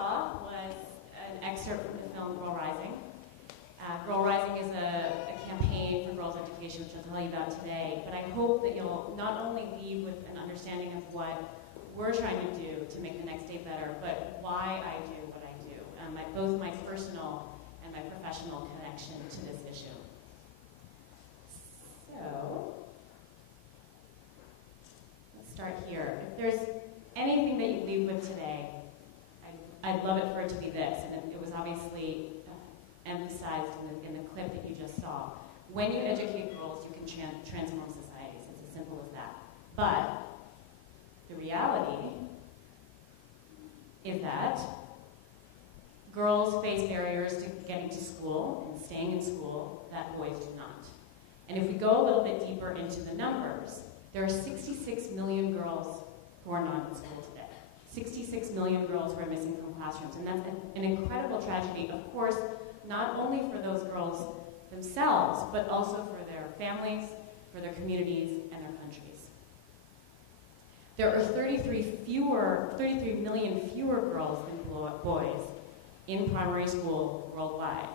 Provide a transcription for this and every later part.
saw was an excerpt from the film Girl Rising. Girl Rising is a campaign for girls' education, which I'll tell you about today. But I hope that you'll not only leave with an understanding of what we're trying to do to make the next day better, but why I do what I do, both my personal and my professional connection to this issue. So, let's start here. If there's anything that you leave with today, I'd love it for it to be this, and it was obviously emphasized in the clip that you just saw. When you educate girls, you can transform societies. It's as simple as that. But the reality is that girls face barriers to getting to school and staying in school that boys do not. And if we go a little bit deeper into the numbers, there are 66 million girls who are not in school today. 66 million girls who are missing from classrooms. And that's an incredible tragedy, of course, not only for those girls themselves, but also for their families, for their communities, and their countries. There are 33 million fewer girls than boys in primary school worldwide.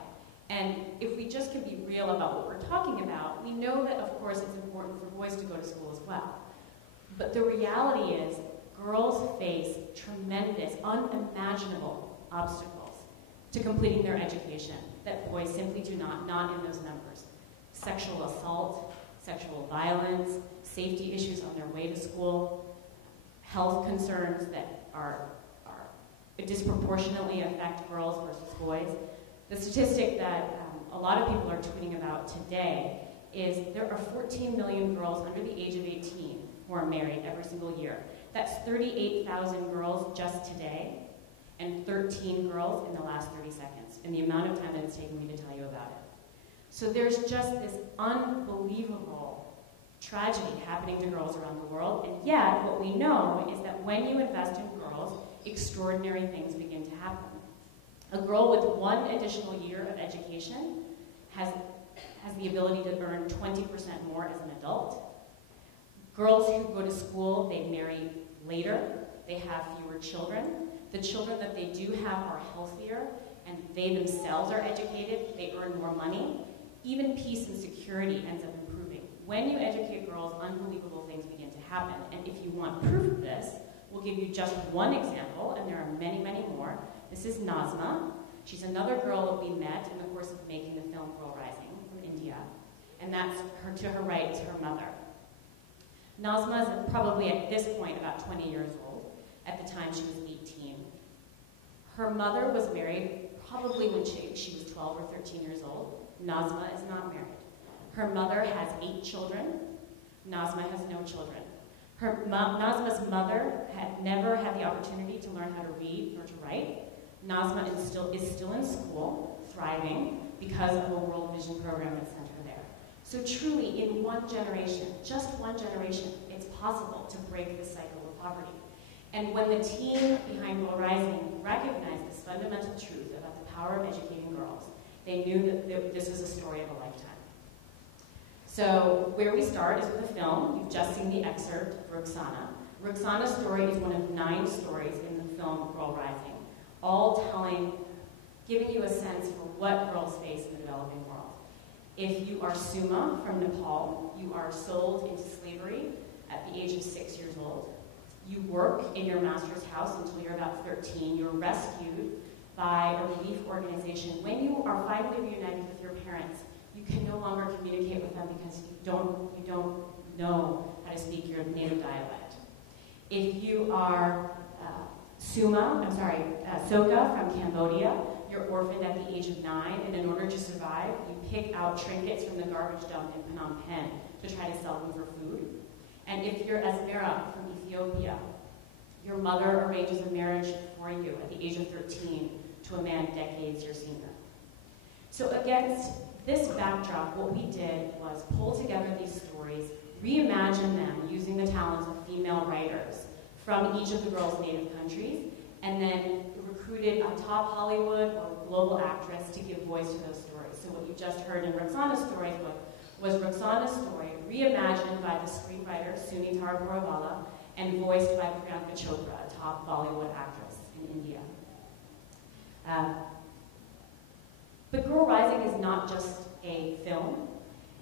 And if we just can be real about what we're talking about, we know that, of course, it's important for boys to go to school as well. But the reality is, girls face tremendous, unimaginable obstacles to completing their education that boys simply do not in those numbers. Sexual assault, sexual violence, safety issues on their way to school, health concerns that are disproportionately affect girls versus boys. The statistic that a lot of people are tweeting about today is there are 14 million girls under the age of 18 who are married every single year. That's 38,000 girls just today, and 13 girls in the last 30 seconds, in the amount of time that it's taken me to tell you about it. So there's just this unbelievable tragedy happening to girls around the world, and yet what we know is that when you invest in girls, extraordinary things begin to happen. A girl with one additional year of education has the ability to earn 20% more as an adult. Girls who go to school, they marry later, they have fewer children. The children that they do have are healthier, and they themselves are educated, they earn more money. Even peace and security ends up improving. When you educate girls, unbelievable things begin to happen. And if you want proof of this, we'll give you just one example, and there are many, many more. This is Nazma. She's another girl that we met in the course of making the film Girl Rising from India. And that's her, to her right is her mother. Nazma is probably at this point about 20 years old. At the time she was 18. Her mother was married probably when she was 12 or 13 years old. Nazma is not married. Her mother has 8 children. Nazma has no children. Nazma's mother had never had the opportunity to learn how to read or to write. Nazma is still in school, thriving, because of a World Vision program that sent her there. So truly, in one generation, just one generation, it's possible to break this cycle of poverty. And when the team behind Girl Rising recognized this fundamental truth about the power of educating girls, they knew that this was a story of a lifetime. So where we start is with a film. You've just seen the excerpt of Roxana. Roxana's story is one of 9 stories in the film Girl Rising, all giving you a sense for what girls face in the developing world. If you are Suma from Nepal, you are sold into slavery at the age of 6 years old. You work in your master's house until you're about 13. You're rescued by a relief organization. When you are finally reunited with your parents, you can no longer communicate with them because you don't know how to speak your native dialect. If you are Soka from Cambodia, you're orphaned at the age of 9, and in order to survive, you pick out trinkets from the garbage dump in Phnom Penh to try to sell them for food. And if you're Asmera from Ethiopia, your mother arranges a marriage for you at the age of 13 to a man decades your senior. So against this backdrop, what we did was pull together these stories, reimagine them using the talents of female writers from each of the girls' native countries, and then recruited a top Hollywood or global actress to give voice to those stories. So what you just heard in Roxana's story was Roxana's story reimagined by the screenwriter Sunitar Borawala and voiced by Priyanka Chopra, a top Bollywood actress in India. But Girl Rising is not just a film.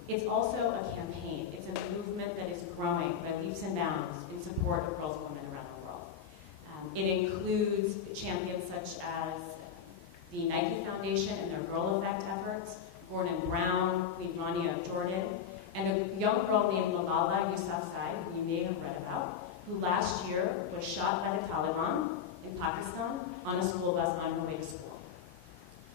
It's also a campaign. It's a movement that is growing by leaps and bounds in support of girls and women around the world. It includes champions such as the Nike Foundation and their Girl Effect efforts, Gordon Brown, Queen Rania of Jordan, and a young girl named Malala Yousafzai, who you may have read about, who last year was shot by the Taliban in Pakistan on a school bus on her way to school.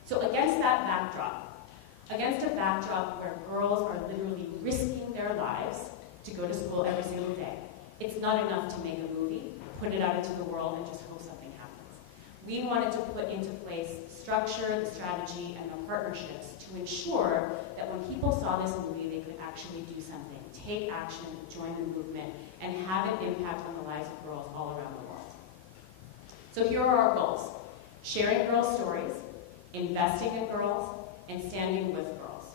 So against that backdrop, against a backdrop where girls are literally risking their lives to go to school every single day, it's not enough to make a movie, put it out into the world, and just hope something happens. We wanted to put into place structure, the strategy, and the partnerships to ensure that when people saw this movie, they could actually do something, take action, join the movement, and have an impact on the lives of girls all around the world. So here are our goals: sharing girls' stories, investing in girls, and standing with girls.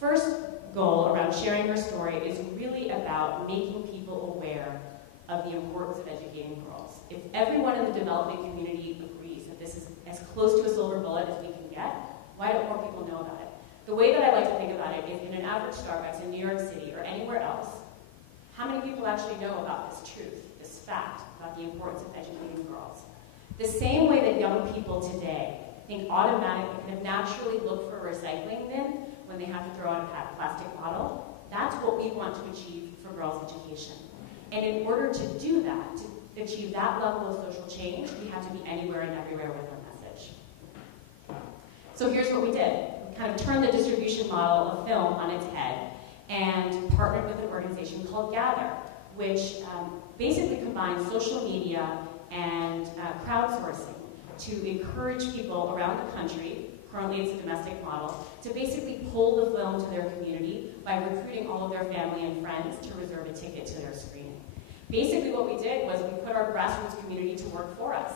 First goal around sharing her story is really about making people aware of the importance of educating girls. If everyone in the development community agrees that this is as close to a silver bullet as we can get, why don't more people know about it? The way that I like to think about it is in an average Starbucks in New York City or anywhere else, how many people actually know about this truth, this fact about the importance of educating girls? The same way that young people today think automatically, kind of naturally look for a recycling bin when they have to throw out a plastic bottle, that's what we want to achieve for girls' education. And in order to do that, to achieve that level of social change, we have to be anywhere and everywhere with our message. So here's what we did. We kind of turned the distribution model of film on its head and partnered with an organization called Gather, which basically combines social media and crowdsourcing to encourage people around the country, currently it's a domestic model, to basically pull the film to their community by recruiting all of their family and friends to reserve a ticket to their screening. Basically what we did was we put our grassroots community to work for us,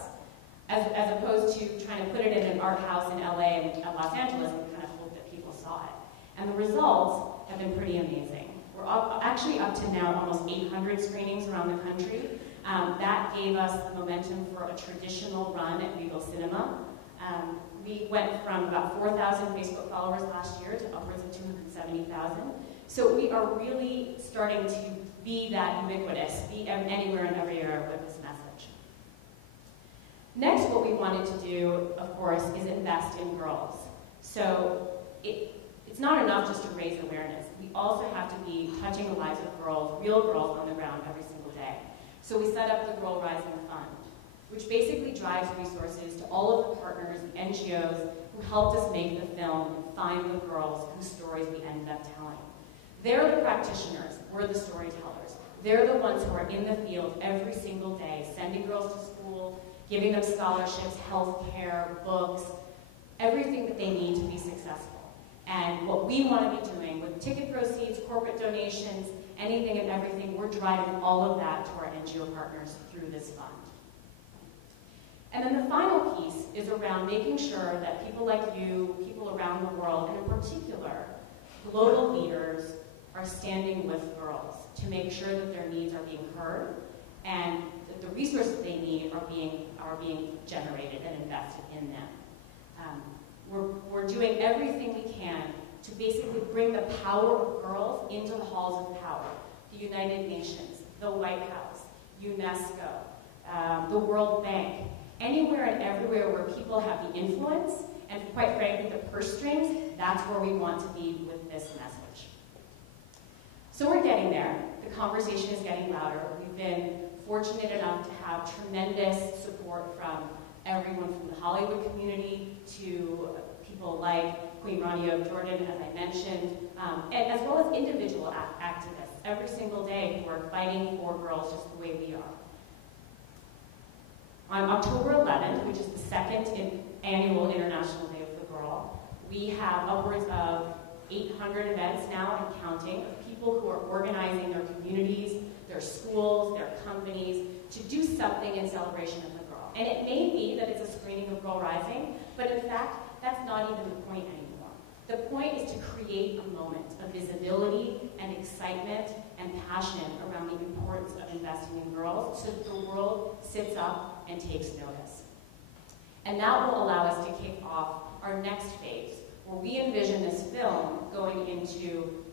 as opposed to trying to put it in an art house in LA and Los Angeles and kind of hope that people saw it. And the results have been pretty amazing. We're actually up to now almost 800 screenings around the country. That gave us the momentum for a traditional run at Regal Cinema. We went from about 4,000 Facebook followers last year to upwards of 270,000. So we are really starting to be that ubiquitous, be anywhere and everywhere with this message. Next, what we wanted to do, of course, is invest in girls. So it's not enough just to raise awareness. We also have to be touching the lives of girls, real girls on the ground every single day. So we set up the Girl Rising Fund, which basically drives resources to all of the partners, the NGOs, who helped us make the film and find the girls whose stories we ended up telling. They're the practitioners, we're the storytellers. They're the ones who are in the field every single day, sending girls to school, giving them scholarships, health care, books, everything that they need to be successful. And what we want to be doing with ticket proceeds, corporate donations, anything and everything, we're driving all of that to our NGO partners through this fund. And then the final piece is around making sure that people like you, people around the world, and in particular, global leaders are standing with girls to make sure that their needs are being heard and that the resources they need are being generated and invested in them. We're doing everything we can to basically bring the power of girls into the halls of power. The United Nations, the White House, UNESCO, the World Bank, anywhere and everywhere where people have the influence and, quite frankly, the purse strings, that's where we want to be with this message. So we're getting there. The conversation is getting louder. We've been fortunate enough to have tremendous support from everyone from the Hollywood community to people like Queen Rania of Jordan, as I mentioned, and as well as individual activists every single day who are fighting for girls just the way we are. On October 11th, which is the second annual International Day of the Girl, we have upwards of 800 events now and counting of people who are organizing their communities, their schools, their companies to do something in celebration of the girl. And it may be that it's a screening of Girl Rising, but in fact, that's not even the point anymore. The point is to create a moment of visibility and excitement and passion around the importance of investing in girls so that the world sits up and takes notice. And that will allow us to kick off our next phase, where we envision this film going into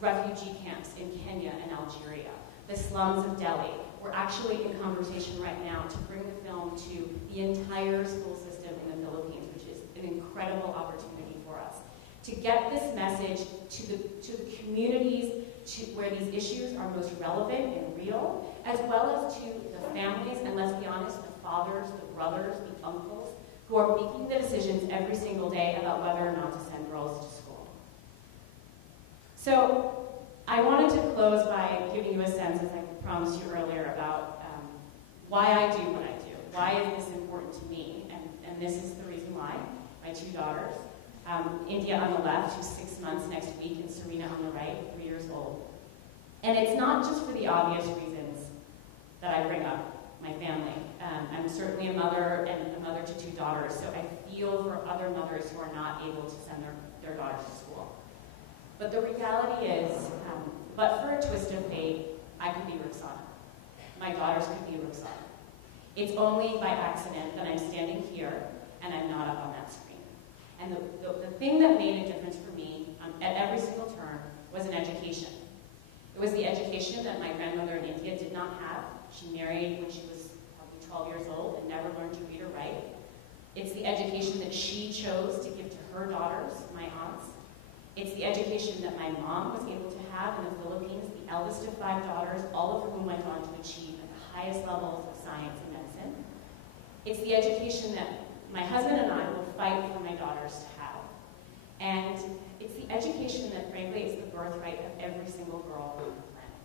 refugee camps in Kenya and Algeria, the slums of Delhi. We're actually in conversation right now to bring the film to the entire school system in the Philippines, which is an incredible opportunity for us. To get this message to the communities where these issues are most relevant and real, as well as to the families, and let's be honest, the fathers, the brothers, the uncles, who are making the decisions every single day about whether or not to send girls to school. So I wanted to close by giving you a sense, as I promised you earlier, about why I do what I do. Why is this important to me? And this is the reason why. My two daughters, India on the left, who's 6 months next week, and Serena on the right, 3 years old. And it's not just for the obvious reasons that I bring up my family. I'm certainly a mother and a mother to two daughters, so I feel for other mothers who are not able to send their daughters to school. But the reality is, but for a twist of fate, I could be Roxana. My daughters could be Roxana. It's only by accident that I'm standing here and I'm not up on that screen. And the thing that made a difference for me at every single turn was an education. It was the education that my grandmother in India did not have. She married when she was probably 12 years old and never learned to read or write. It's the education that she chose to give to her daughters, my aunts. It's the education that my mom was able to have in the Philippines, the eldest of 5 daughters, all of whom went on to achieve at the highest levels of science and medicine. It's the education that my husband and I will fight for my daughters to have. And it's the education that, frankly, is the birthright of every single girl on the planet.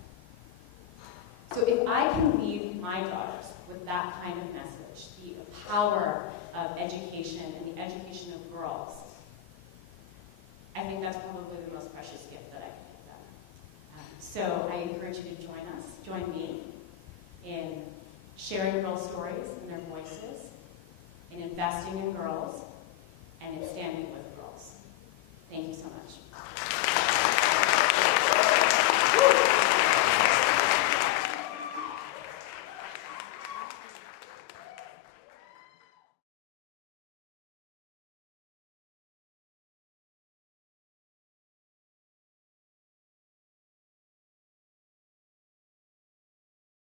So if I can leave my daughters with that kind of message, the power of education and the education of girls, I think that's probably the most precious gift that I can give them. So I encourage you to join me in sharing girls' stories and their voices, in investing in girls, and in standing with girls. Thank you so much.